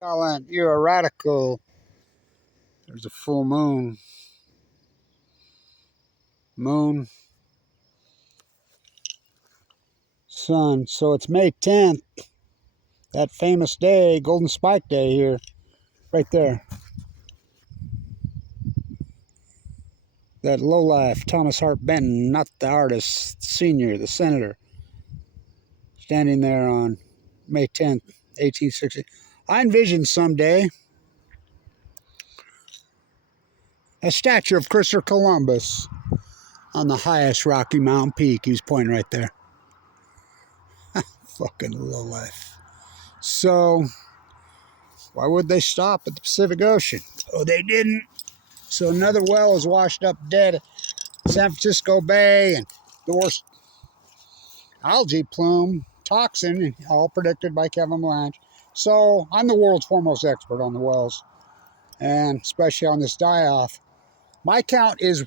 Colin, you're a radical. There's a full moon. Moon, sun. So it's May 10th, that famous day, Golden Spike Day here, right there. That lowlife, Thomas Hart Benton, not the artist, senior, the senator, standing there on May 10th, 1860. I envision someday a statue of Christopher Columbus on the highest Rocky Mountain peak. He was pointing right there. Fucking lowlife. So, why would they stop at the Pacific Ocean? Oh, they didn't. So another well is washed up dead at San Francisco Bay, and the worst algae plume, toxin, all predicted by Kevin Blanch. So I'm the world's foremost expert on the wells, and especially on this die-off. My count is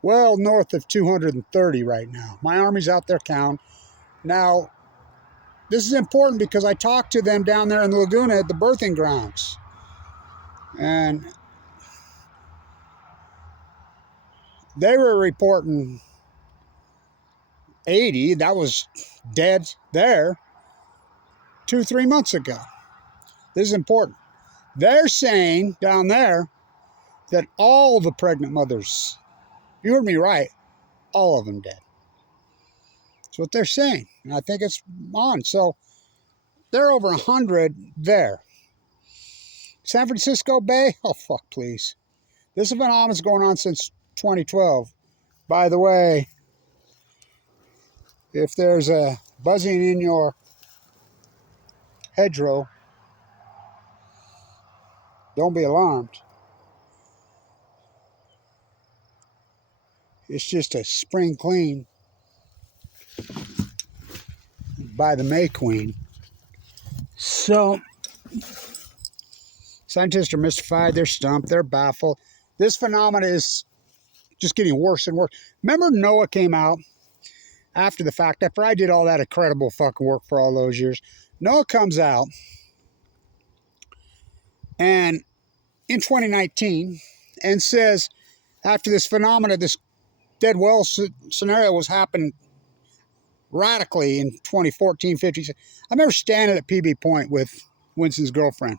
well north of 230 right now. My Army's out there counting. Now, this is important because I talked to them down there in the Laguna at the birthing grounds. And they were reporting 80. That was dead there 2-3 months ago. This is important. They're saying down there that all the pregnant mothers, you heard me right, all of them dead. That's what they're saying. And I think it's on. So they're over 100 there. San Francisco Bay, oh fuck please. This phenomenon going on since 2012. By the way, if there's a buzzing in your hedgerow, don't be alarmed. It's just a spring clean by the May Queen. So, scientists are mystified, they're stumped, they're baffled. This phenomenon is just getting worse and worse. Remember Noah came out after the fact, after I did all that incredible fucking work for all those years. Noah comes out and in 2019 and says, after this phenomenon, this dead well scenario was happening radically in 2014, 15. I remember standing at PB Point with Winston's girlfriend.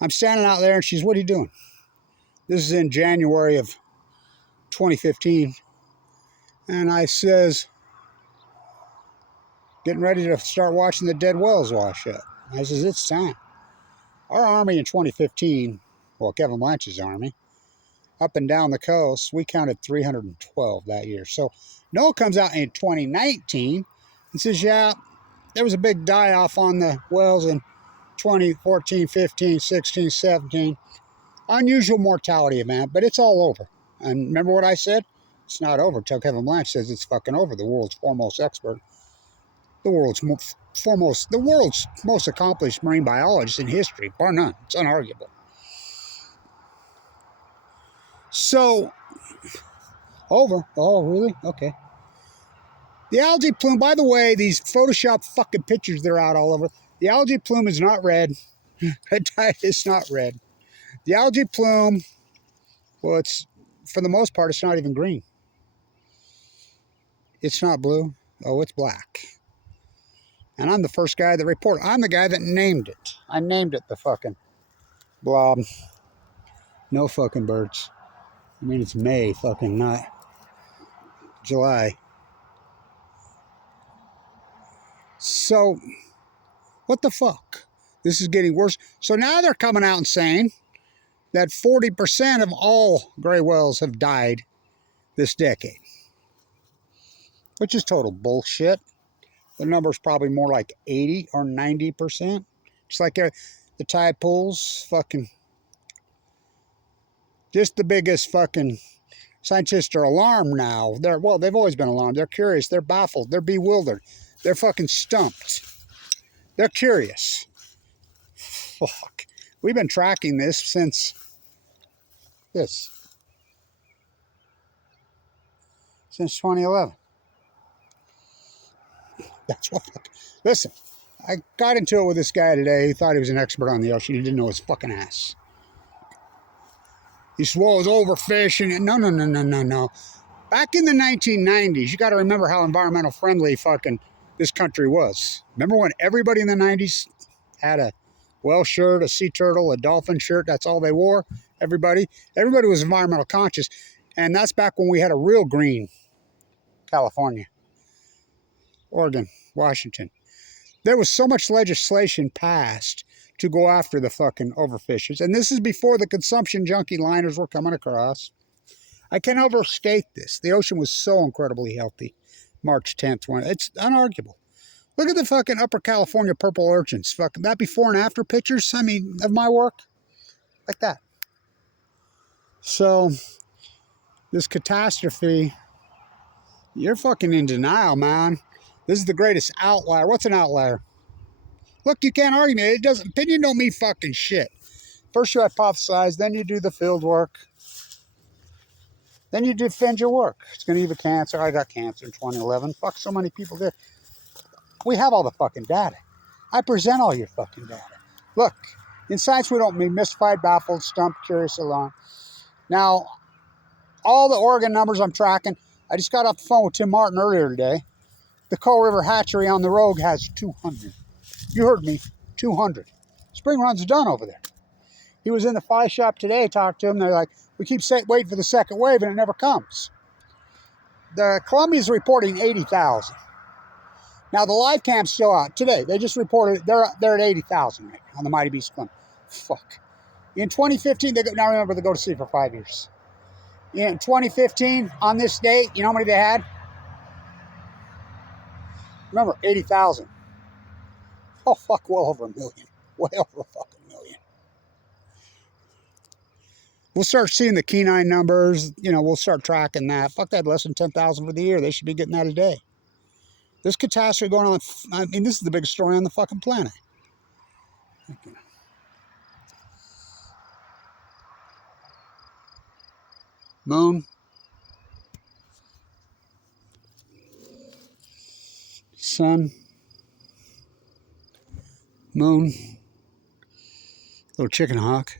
I'm standing out there and she's, what are you doing? This is in January of 2015. And I says, getting ready to start watching the dead wells wash up. I says, it's time. Our Army in 2015, well, Kevin Blanch's Army, up and down the coast, we counted 312 that year. So Noah comes out in 2019 and says, yeah, there was a big die-off on the wells in 2014, 15, 16, 17. Unusual mortality event, but it's all over. And remember what I said? It's not over until Kevin Blanch says it's fucking over. The world's foremost expert, the world's most accomplished marine biologist in history, bar none. It's unarguable. So, over. Oh, really? Okay. The algae plume, by the way, these Photoshop fucking pictures that are out all over, the algae plume is not red. It's not red. The algae plume, well, it's, for the most part, it's not even green. It's not blue. Oh, it's black. And I'm the first guy that reported. I'm the guy that named it. I named it the fucking blob. No fucking birds. I mean, it's May, fucking not July. So, what the fuck? This is getting worse. So now they're coming out and saying that 40% of all gray whales have died this decade, which is total bullshit. The number's probably more like 80 or 90%. It's like the tide pools, fucking, just the biggest fucking, scientists are alarmed now. They've always been alarmed. They're curious. They're baffled. They're bewildered. They're fucking stumped. They're curious. Fuck. We've been tracking this since since 2011. That's what. Listen, I got into it with this guy today. He thought he was an expert on the ocean. He didn't know his fucking ass. He said, well, it was overfishing. No, no, no, no, no, no. Back in the 1990s, you got to remember how environmental friendly fucking this country was. Remember when everybody in the 90s had a whale shirt, a sea turtle, a dolphin shirt? That's all they wore. Everybody was environmental conscious. And that's back when we had a real green California, Oregon, Washington. There was so much legislation passed to go after the fucking overfishers. And this is before the consumption junkie liners were coming across. I can't overstate this. The ocean was so incredibly healthy. March 10th, it's unarguable. Look at the fucking Upper California purple urchins. Fucking that before and after pictures, I mean, of my work. Like that. So, this catastrophe, you're fucking in denial, man. This is the greatest outlier. What's an outlier? Look, you can't argue me. It doesn't, opinion don't mean fucking shit. First you hypothesize, then you do the field work. Then you defend your work. It's going to give you cancer. I got cancer in 2011. Fuck, so many people did. We have all the fucking data. I present all your fucking data. Look, in science we don't mean mystified, baffled, stumped, curious, alarmed. Now, all the Oregon numbers I'm tracking, I just got off the phone with Tim Martin earlier today. The Coal River hatchery on the Rogue has 200. You heard me, 200. Spring run's done over there. He was in the fly shop today, talked to him. They're like, we keep waiting for the second wave and it never comes. The Columbia's reporting 80,000. Now the live cam's still out today. They just reported they're at 80,000 right now on the Mighty Beast Columbia. Fuck. In 2015, now remember they go to sea for 5 years. In 2015, on this date, you know how many they had? Remember, 80,000. Oh fuck, well over a million. Way over a fucking million. We'll start seeing the canine numbers. You know, we'll start tracking that. Fuck that, less than 10,000 for the year. They should be getting that a day. This catastrophe going on, I mean, this is the biggest story on the fucking planet. Moon. Sun. Moon. Little chicken hawk.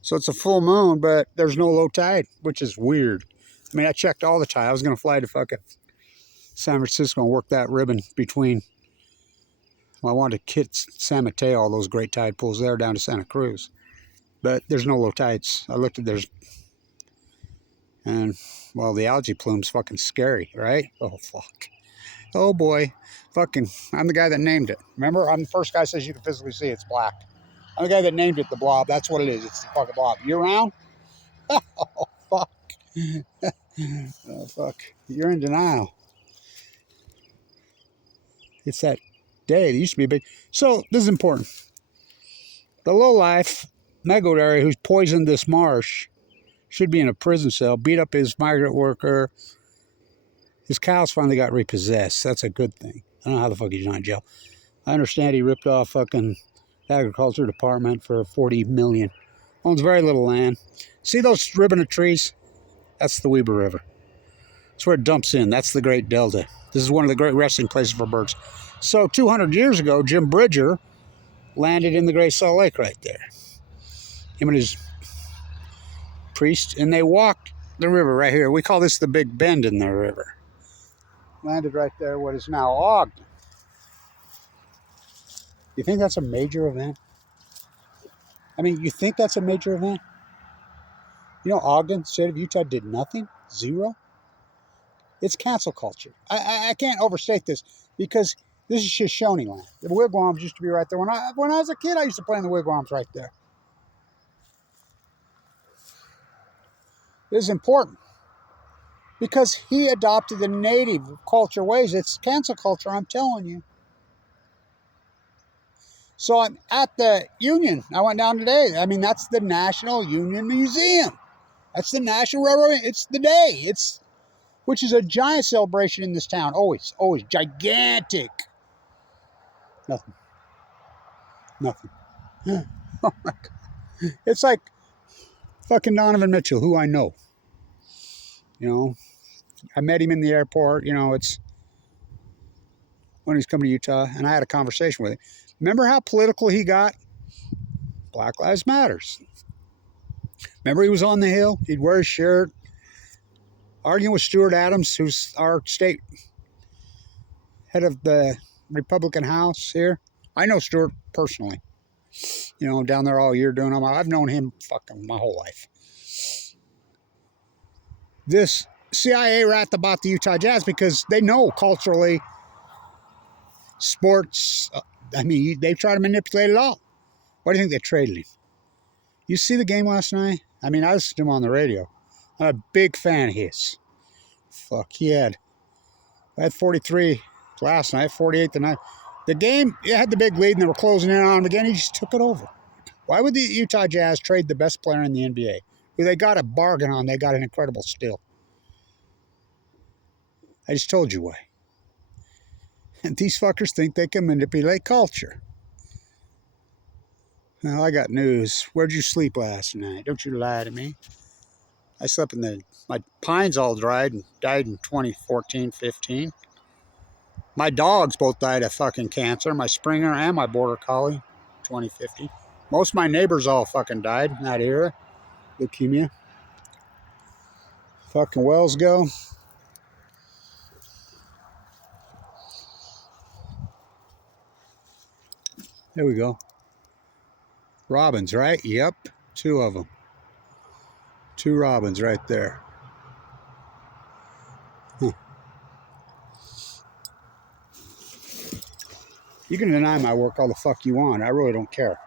So it's a full moon, but there's no low tide, which is weird. I mean, I checked all the tide. I was going to fly to fucking San Francisco and work that ribbon between, well, I wanted to hit San Mateo, all those great tide pools there down to Santa Cruz. But there's no low tides. I looked at theirs. And, well, the algae plume's fucking scary, right? Oh, fuck. Oh, boy. Fucking, I'm the guy that named it. Remember, I'm the first guy that says you can physically see it's black. I'm the guy that named it the Blob. That's what it is. It's the fucking Blob. You around? Oh, fuck. Oh, fuck. You're in denial. It's that day. It used to be big. So, this is important. The lowlife, Megodary, who's poisoned this marsh, should be in a prison cell, beat up his migrant worker. His cows finally got repossessed. That's a good thing. I don't know how the fuck he's not in jail. I understand he ripped off fucking agriculture department for $40 million. Owns very little land. See those ribbon of trees? That's the Weber River. That's where it dumps in. That's the Great Delta. This is one of the great resting places for birds. So 200 years ago, Jim Bridger landed in the Great Salt Lake right there. Him and his priest, and they walked the river right here. We call this the Big Bend in the river. Landed right there, what is now Ogden. You think that's a major event? I mean, you think that's a major event? You know, Ogden, state of Utah, did nothing? Zero? It's cancel culture. I can't overstate this because this is Shoshone land. The wigwams used to be right there. When I was a kid, I used to play in the wigwams right there. This is important because he adopted the native culture ways. It's cancel culture, I'm telling you. So I'm at the Union. I went down today. I mean, that's the National Union Museum. That's the National Railroad. It's the day. Which is a giant celebration in this town. Always, always gigantic. Nothing. Nothing. Oh my God. It's like fucking Donovan Mitchell, who I know. You know, I met him in the airport. You know, it's when he was coming to Utah, and I had a conversation with him. Remember how political he got? Black Lives Matters. Remember he was on the Hill? He'd wear his shirt, arguing with Stuart Adams, who's our state head of the Republican House here. I know Stuart personally. You know, I'm down there all year doing them. I've known him fucking my whole life. This CIA rat about the Utah Jazz because they know culturally, sports, I mean, they try to manipulate it all. Why do you think they traded him? You see the game last night? I mean, I listened to him on the radio. I'm a big fan of his. Fuck, I had 43 last night, 48 tonight. The game, it had the big lead and they were closing in on him again. He just took it over. Why would the Utah Jazz trade the best player in the NBA? Who they got a bargain on, they got an incredible steal. I just told you why. And these fuckers think they can manipulate culture. Well, I got news. Where'd you sleep last night? Don't you lie to me. I slept in my pines all died in 2014, 15. My dogs both died of fucking cancer. My Springer and my Border Collie, 2050. Most of my neighbors all fucking died in that era. Leukemia. Fucking wells go. There we go. Robins, right? Yep. 2 of them. 2 robins right there. Huh. You can deny my work all the fuck you want. I really don't care.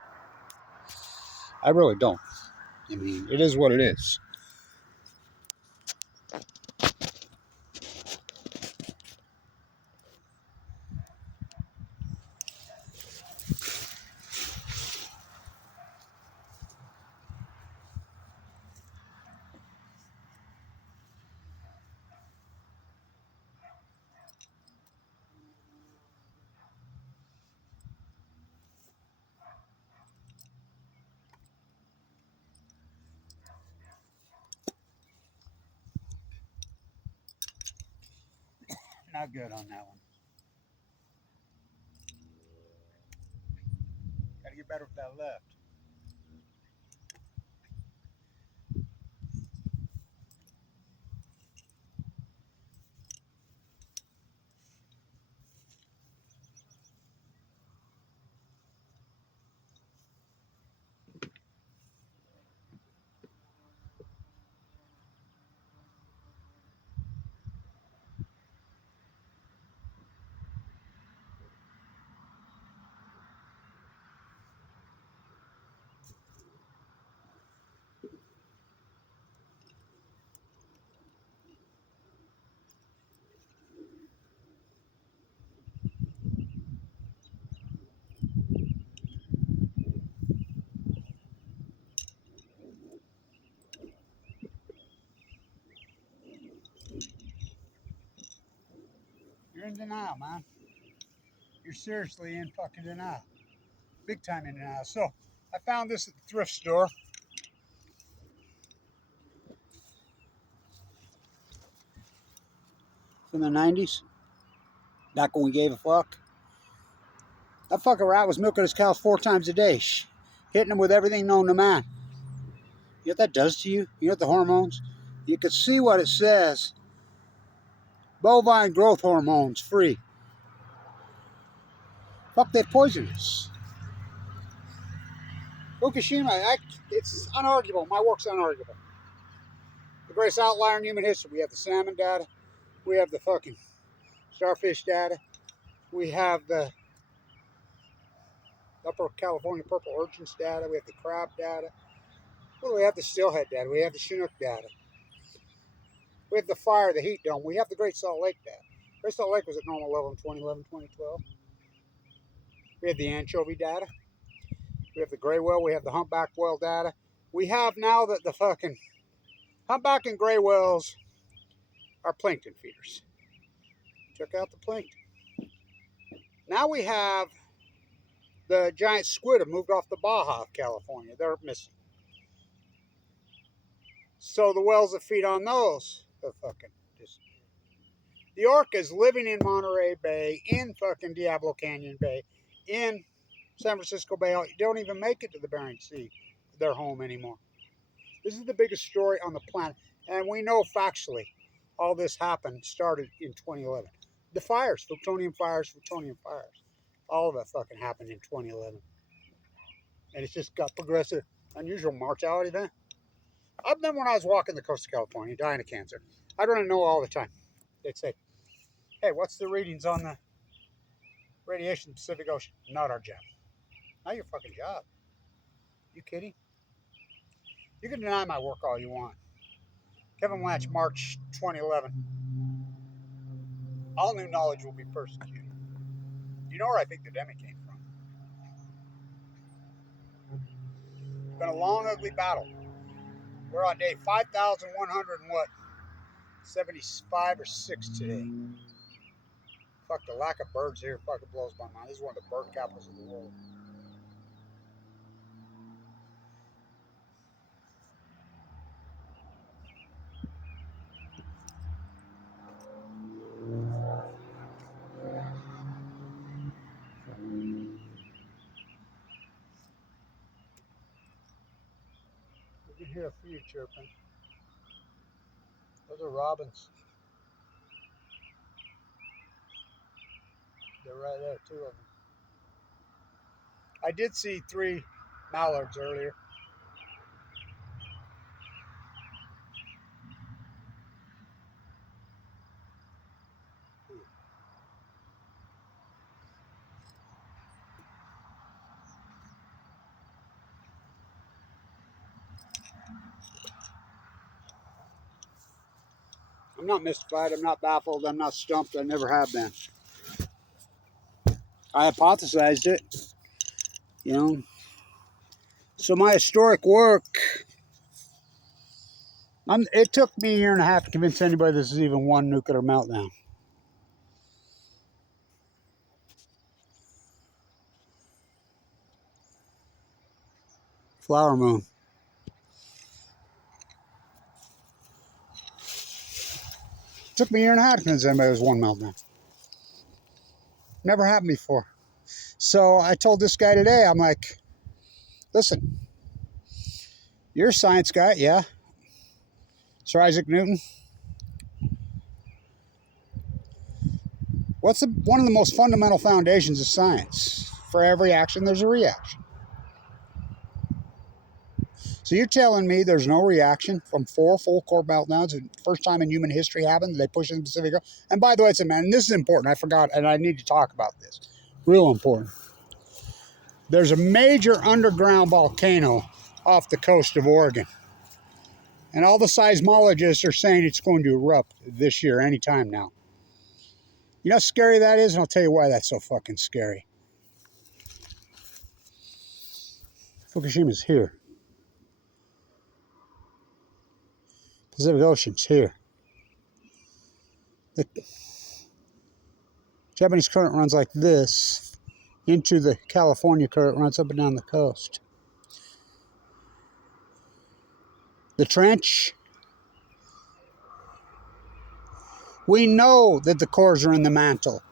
I really don't. I mean, it is what it is. Not good on that one. Gotta get better with that left. You're in denial, man. You're seriously in fucking denial. Big time in denial. So, I found this at the thrift store. From the 90s. Back when we gave a fuck. That fucking rat was milking his cows 4 times a day. Hitting them with everything known to man. You know what that does to you? You know what the hormones? You can see what it says. Bovine growth hormones free. Fuck, they poisoned us. Fukushima, it's unarguable. My work's unarguable. The greatest outlier in human history. We have the salmon data. We have the fucking starfish data. We have the Upper California purple urchins data. We have the crab data. Well, we have the steelhead data. We have the Chinook data. We have the fire, the heat dome. We have the Great Salt Lake data. Great Salt Lake was at normal level in 2011, 2012. We have the anchovy data. We have the gray whale. We have the humpback whale data. We have now that the fucking humpback and gray whales are plankton feeders. Check out the plankton. Now we have the giant squid have moved off the Baja of California. They're missing. So the whales that feed on those, they're fucking disappeared. The orcas living in Monterey Bay, in fucking Diablo Canyon Bay, in San Francisco Bay, don't even make it to the Bering Sea, their home anymore. This is the biggest story on the planet. And we know factually all this started in 2011. The fires, plutonium fires, all of it fucking happened in 2011. And it's just got progressive, unusual mortality then. Other than when I was walking the coast of California, dying of cancer, I'd run to know all the time. They'd say, hey, what's the readings on the radiation in the Pacific Ocean? Not our job. Not your fucking job. You kidding? You can deny my work all you want. Kevin Blanch, March 2011. All new knowledge will be persecuted. You know where I think the demi came from. It's been a long, ugly battle. We're on day 5,100 and what? 75 or 6 today. Fuck, the lack of birds here fucking blows my mind. This is one of the bird capitals of the world. You can hear a few chirping. Those are robins. They're right there, 2 of them. I did see 3 mallards earlier. I'm not mystified, I'm not baffled, I'm not stumped, I never have been. I hypothesized it, you know. So my historic work, it took me a year and a half to convince anybody this is even one nuclear meltdown. Flower moon. It took me a year and a half to convince anybody it was one meltdown. Never happened before. So I told this guy today, I'm like, listen, you're a science guy, yeah? Sir Isaac Newton. What's one of the most fundamental foundations of science? For every action, there's a reaction. So you're telling me there's no reaction from 4 full core meltdowns? The first time in human history happened, they pushed in the Pacific. And by the way, and this is important. I forgot, and I need to talk about this. Real important. There's a major underground volcano off the coast of Oregon. And all the seismologists are saying it's going to erupt this year, anytime now. You know how scary that is? And I'll tell you why that's so fucking scary. Fukushima's here. Pacific Ocean's here. The Japanese current runs like this into the California current, runs up and down the coast. The trench, we know that the cores are in the mantle.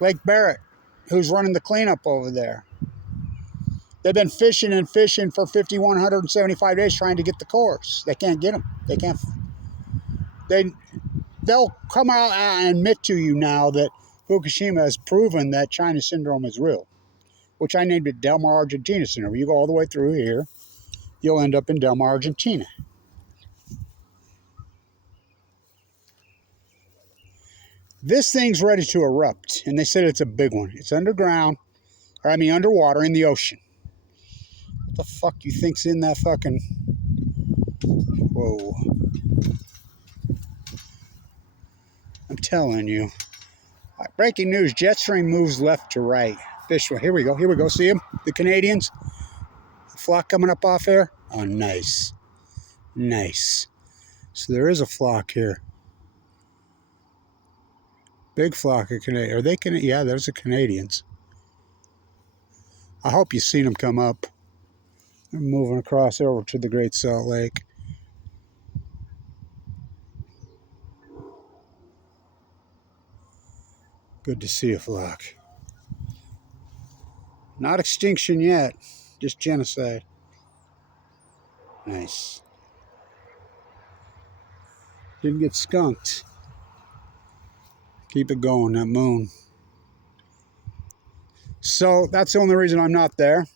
Lake Barrett, who's running the cleanup over there, they've been fishing and fishing for 5,175 days trying to get the cores. They can't get them. They can't. They'll come out and admit to you now that Fukushima has proven that China syndrome is real, which I named it Del Mar, Argentina syndrome. You go all the way through here, you'll end up in Del Mar, Argentina. This thing's ready to erupt, and they said it's a big one. It's underground, underwater in the ocean. What the fuck you think's in that fucking... Whoa. I'm telling you. Right, breaking news, jet stream moves left to right. Fish, here we go, see them? The Canadians? The flock coming up off here? Oh, nice. Nice. So there is a flock here. Big flock of Canadians. Are they Canadian? Yeah, there's the Canadians. I hope you've seen them come up. They're moving across over to the Great Salt Lake. Good to see you, flock. Not extinction yet, just genocide. Nice. Didn't get skunked. Keep it going, that moon. So that's the only reason I'm not there.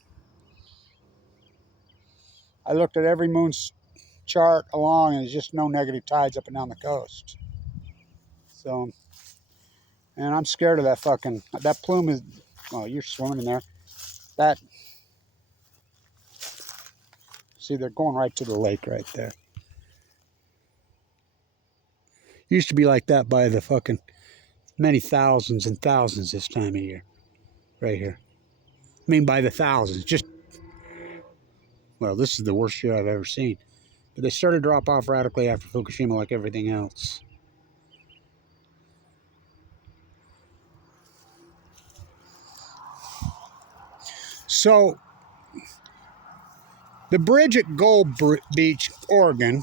I looked at every moon's chart along, and there's just no negative tides up and down the coast. So, and I'm scared of that fucking, that plume is, oh, you're swimming in there. That, see, they're going right to the lake right there. Used to be like that by the fucking many thousands and thousands this time of year. Right here. I mean, by the thousands. Just, well, this is the worst year I've ever seen. But they started to drop off radically after Fukushima like everything else. So, the bridge at Gold Beach, Oregon,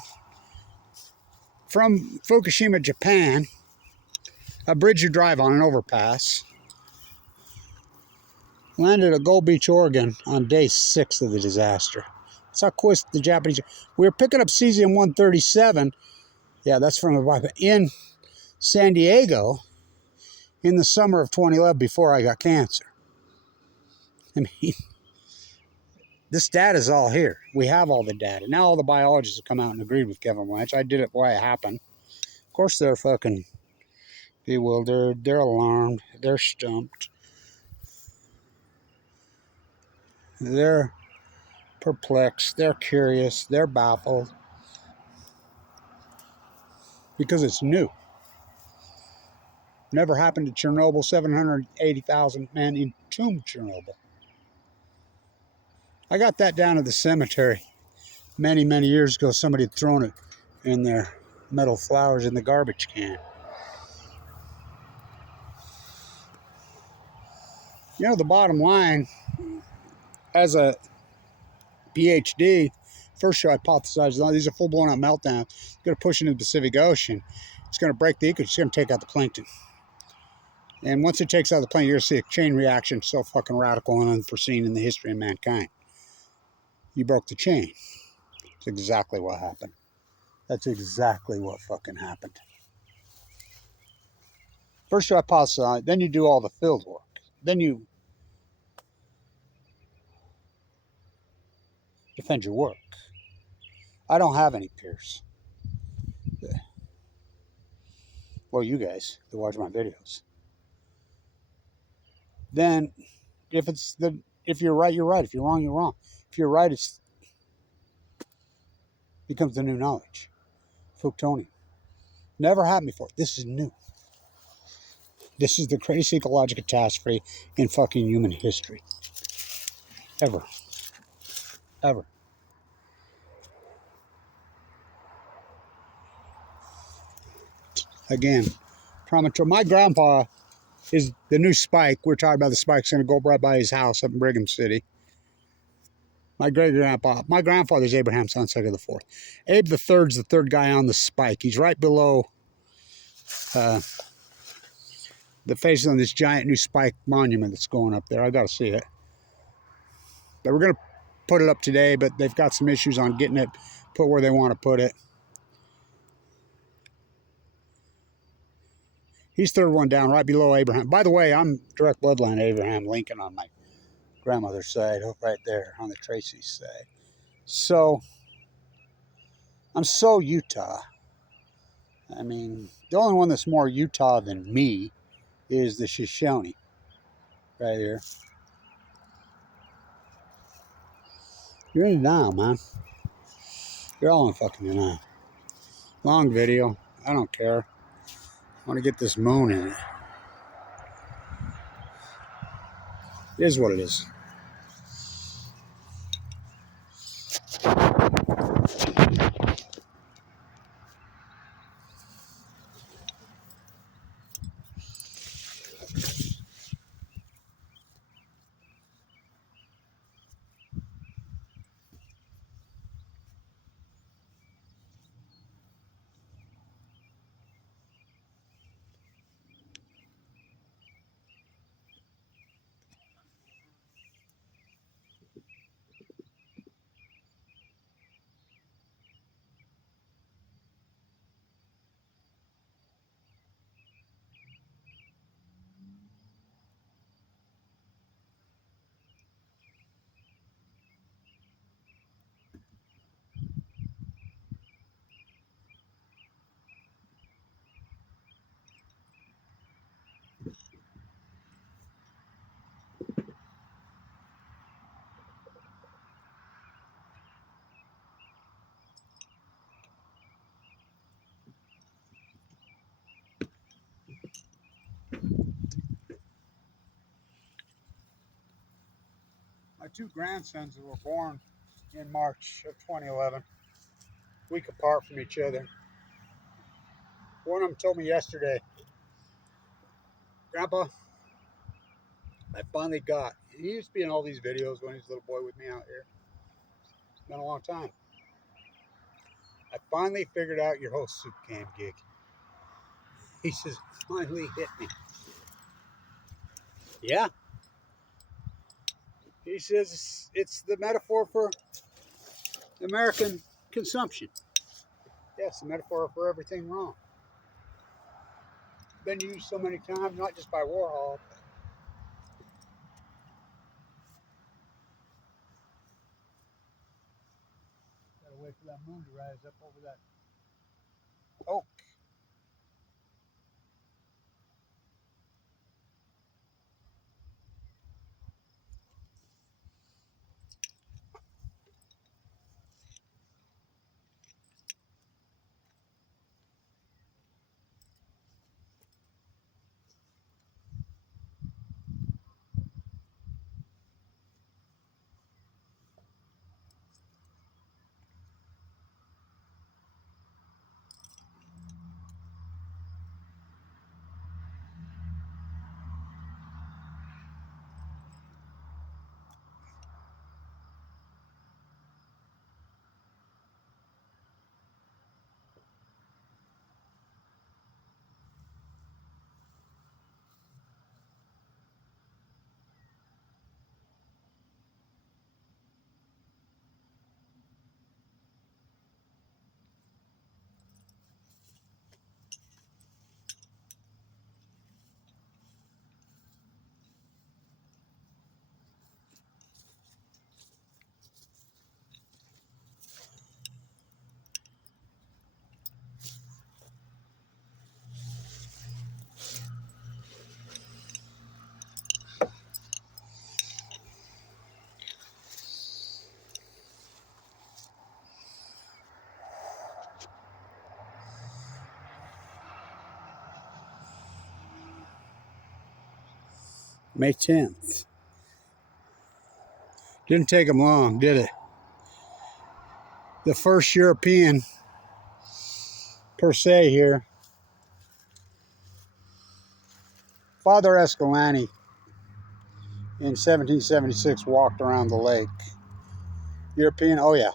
from Fukushima, Japan, a bridge you drive on, an overpass, landed at Gold Beach, Oregon on day 6 of the disaster. That's how quick the Japanese... We were picking up cesium-137, yeah, that's from in San Diego in the summer of 2011 before I got cancer. I mean, this data is all here. We have all the data. Now all the biologists have come out and agreed with Kevin Blanch. I did it the way it happened. Of course they're fucking bewildered. They're alarmed. They're stumped. They're perplexed. They're curious. They're baffled. Because it's new. Never happened to Chernobyl. 780,000 men entombed Chernobyl. I got that down at the cemetery many, many years ago. Somebody had thrown it in their metal flowers in the garbage can. You know, the bottom line, as a PhD, first year I hypothesized, these are full-blown out meltdowns. It's going to push into the Pacific Ocean. It's going to break the ecosystem. It's going to take out the plankton. And once it takes out the plankton, you're going to see a chain reaction so fucking radical and unforeseen in the history of mankind. You broke the chain. That's exactly what happened. That's exactly what fucking happened. First you hypothesize, then you do all the field work. Then you defend your work. I don't have any peers. Well, you guys that watch my videos. Then if you're right, you're right. If you're wrong, you're wrong. If you're right, it becomes the new knowledge. Fuktonium. Never happened before. This is new. This is the greatest ecological catastrophe in fucking human history. Ever. Ever. Again, my grandpa is the new spike. We're talking about the spike's going to go right by his house up in Brigham City. My great-grandpa, my grandfather's Abraham's son, second of the fourth. Abe the third's the third guy on the spike. He's right below the face on this giant new spike monument that's going up there. I got to see it. But we're going to put it up today, but they've got some issues on getting it put where they want to put it. He's third one down, right below Abraham. By the way, I'm direct bloodline Abraham Lincoln on my grandmother's side, right there on the Tracy's side. So, I'm so Utah. I mean, the only one that's more Utah than me is the Shoshone, right here. You're in denial, man. You're all in fucking denial. Long video. I don't care. I want to get this moon in it. It is what it is. two grandsons that were born in March of 2011, a week apart from each other. One of them told me yesterday, Grandpa, I finally got, he used to be in all these videos when he was a little boy with me out here. It's been a long time. I finally figured out your whole soup can gig. He says, finally hit me. Yeah. He says it's the metaphor for American consumption. Yes, the metaphor for everything wrong. Been used so many times, not just by Warhol. Gotta wait for that moon to rise up over that oak. May 10th. Didn't take them long, did it? The first European, per se, here, Father Escalante, in 1776, walked around the lake. European, oh yeah,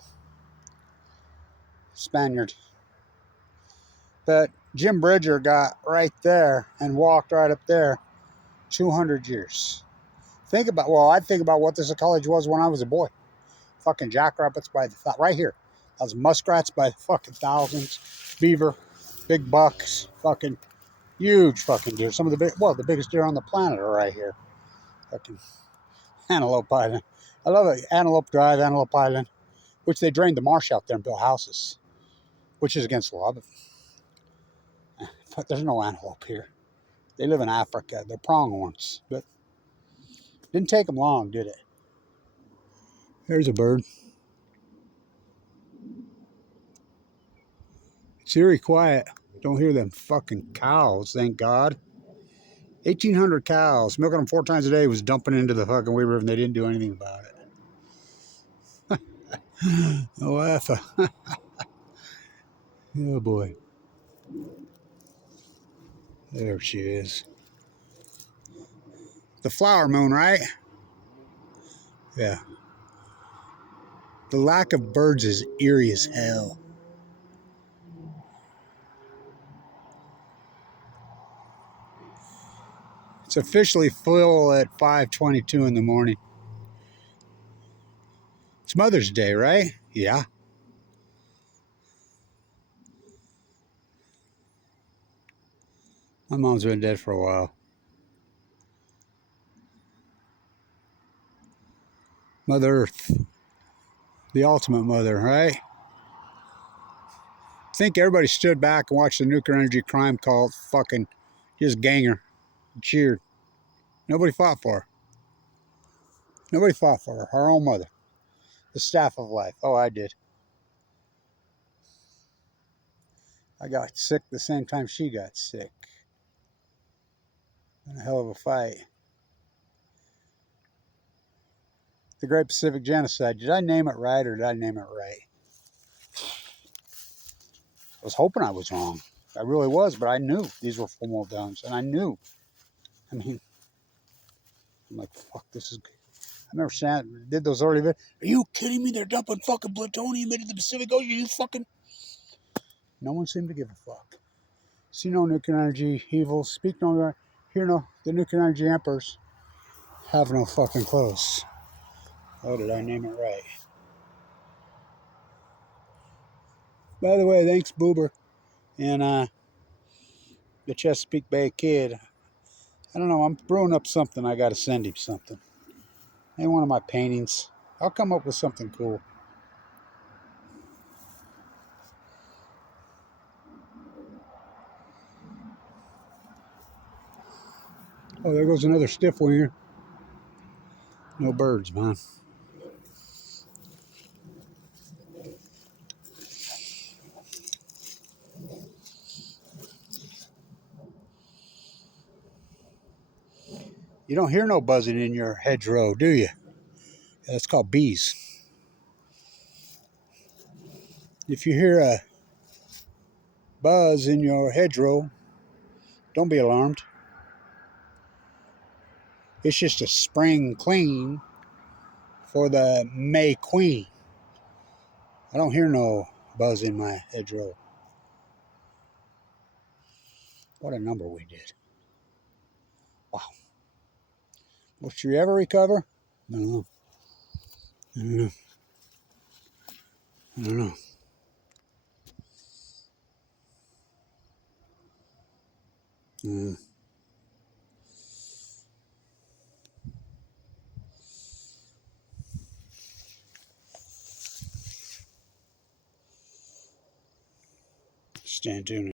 Spaniard. But Jim Bridger got right there and walked right up there 200 years. Think about, well, I think about what this college was when I was a boy. Fucking jackrabbits by the, right here. That was muskrats by the fucking thousands. Beaver, big bucks, fucking huge fucking deer. Some of the big, well, the biggest deer on the planet are right here. Fucking Antelope Island. I love it. Antelope Drive, Antelope Island, which they drained the marsh out there and built houses, which is against the law. But there's no antelope here. They live in Africa. They're pronghorns. But didn't take them long, did it? There's a bird. It's eerie quiet. Don't hear them fucking cows, thank God. 1,800 cows, milking them 4 times a day, was dumping into the fucking Wee River, and they didn't do anything about it. Oh, Effa. Oh, boy. There she is. The flower moon, right? Yeah. The lack of birds is eerie as hell. It's officially full at 5:22 in the morning. It's Mother's Day, right? Yeah. My mom's been dead for a while. Mother Earth. The ultimate mother, right? I think everybody stood back and watched the nuclear energy crime cult fucking just gang her. Cheered. Nobody fought for her. Nobody fought for her. Her own mother. The staff of life. Oh, I did. I got sick the same time she got sick. Been a hell of a fight. The Great Pacific Genocide. Did I name it right or did I name it right? I was hoping I was wrong. I really was, but I knew these were full meltdowns, and I knew. I mean, I'm like, fuck, this is good. I remember did those early videos. Are you kidding me? They're dumping fucking plutonium into the Pacific Ocean. You fucking... No one seemed to give a fuck. See no nuclear energy evils. Speak no... Hear no... The nuclear energy emperors have no fucking clothes. Oh, did I name it right? By the way, thanks, Boober. And, the Chesapeake Bay Kid. I don't know, I'm brewing up something. I gotta send him something. Maybe one of my paintings. I'll come up with something cool. Oh, there goes another stiff winger. No birds, man. You don't hear no buzzing in your hedgerow, do you? That's called bees. If you hear a buzz in your hedgerow, don't be alarmed. It's just a spring clean for the May Queen. I don't hear no buzz in my hedgerow. What a number we did. Wow. Will she ever recover? I don't know. I don't know. I don't know. Stand tuned.